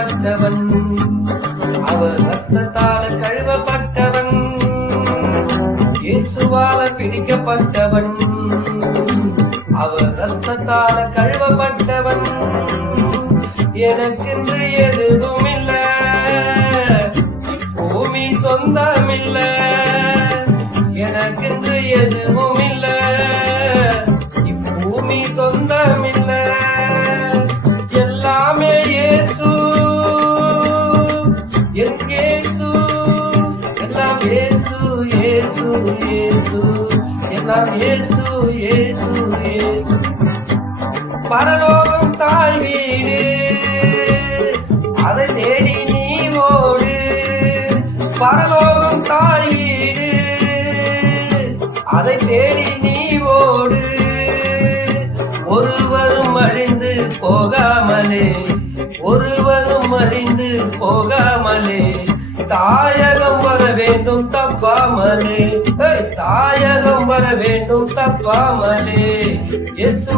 கழுவப்பட்டவன். அவர் ரத்தத்தால கழுவப்பட்டவன். இயேசுவால பிடிக்கப்பட்டவன். அவர் ரத்தத்தால கழுவப்பட்டவன். எனக்கென்று எதுவும் இல்ல பூமி சொந்தமில்ல எனக்கென்று எதுவும் பரலோகம் தாய் வீடு. அதை தேடி நீ ஓடு. பரலோகம் தாய் வீடு. அதை தேடி நீ ஓடு. ஒருவரும் அழிந்து போகாமலே ஒருவரும் அறிந்து போகாமலே தாயகம் வர வேண்டும் தப்பாமலே. தாயகம் வர வேண்டும் தப்பாமலே.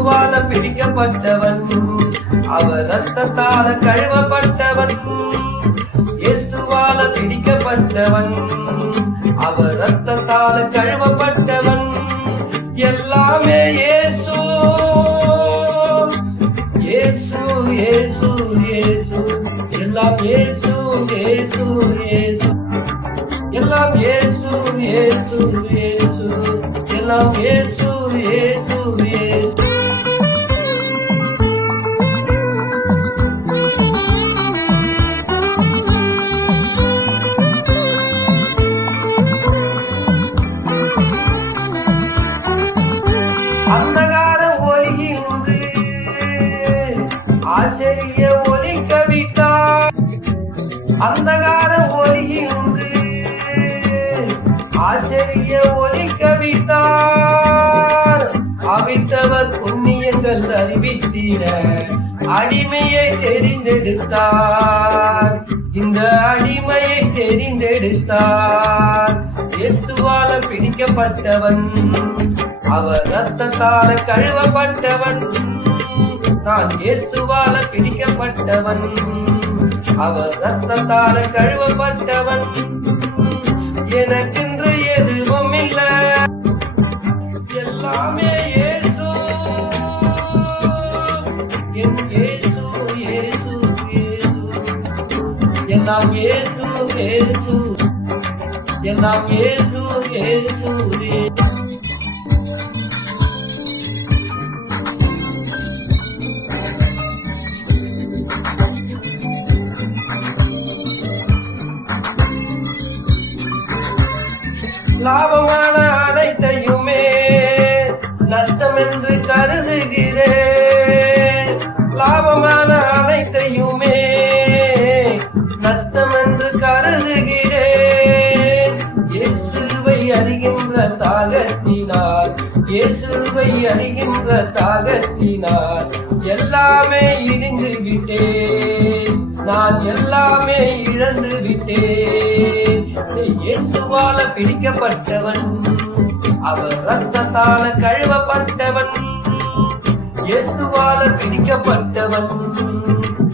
இயேசுவால பிடிக்கப்பட்டவன் அவர் ரத்தத்தால கழுவப்பட்டவன். இயேசுவால பிடிக்கப்பட்டவன். அவர் ரத்தத்தால கழுவப்பட்டவன். எல்லாமே இயேசு. இயேசு இயேசு இயேசு. எல்லாம் இயேசு இயேசு இயேசு. எல்லாம் இயேசு இயேசு இயேசு. எல்லாம் இயேசு இயேசு இயேசு. ஆச்சரிய ஒலி கவிதா அந்தகார ஒலி உண்டு ஆச்சரிய ஒலி கவிதா அவித்தவர் புண்ணியங்கள் அறிவித்தீர அடிமையை தெரிந்தெடுத்தார். இந்த அடிமையை தெரிந்தெடுத்தார். எத்துவால பிடிக்கப்பட்டவன் அவர் ரத்தத்தால கழுவப்பட்டவன். நான் இயேசுவால பிடிக்கப்பட்டவன் அவர் ரத்தத்தால கழுவப்பட்டவன். எனக்கென்று எதுவும் இல்லை. எல்லாமே இயேசு. என் இயேசு இயேசு இயேசு. எல்லாம் இயேசு இயேசு. எல்லாம் இயேசு இயேசு இயேசு. அறிகின்ற தாகத்தினால் எல்லாமே இடிந்து விட்டேன் நான் எல்லாமே இழந்து விட்டேன் இயேசுவால பிடிக்கப்பட்டவன். அவர் ரத்தத்தால கழுவப்பட்டவன். இயேசுவால பிடிக்கப்பட்டவன்.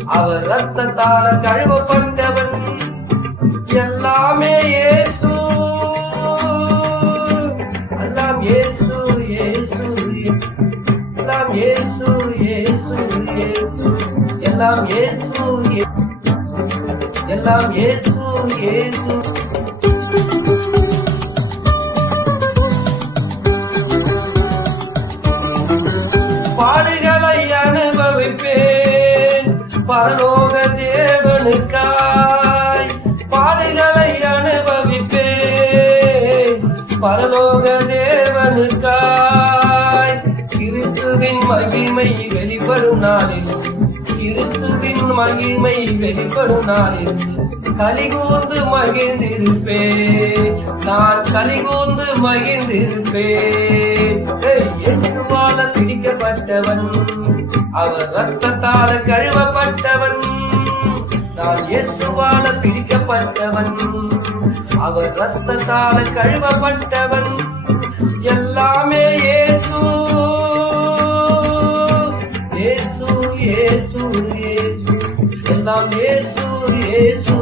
அவர் ரத்தத்தால கழுவப்பட்டவன். எல்லாம் ஏசு இயேசு இயேசு எல்லாம் ஏசு இயேசு எல்லாம் பாடுகளை அனுபவிப்பேன். பரலோ கிறிஸ்துவின் மகிமை வெளிப்படும் நாளில். கிறிஸ்துவின் மகிமை வெளிப்படும் நாளில். கலிகூர்ந்து மகிழ்ந்திருப்பேன். நான் கலிகூர்ந்து மகிழ்ந்திருப்பேன். ஏய், பிடிக்கப்பட்டவன். அவர் ரத்தத்தால கழுவப்பட்டவன். நான் இயேசுவால பிடிக்கப்பட்டவன். அவர் ரத்தத்தால கழுவப்பட்டவன். எல்லாமே ஏன் இயேசு இயேசு இயேசு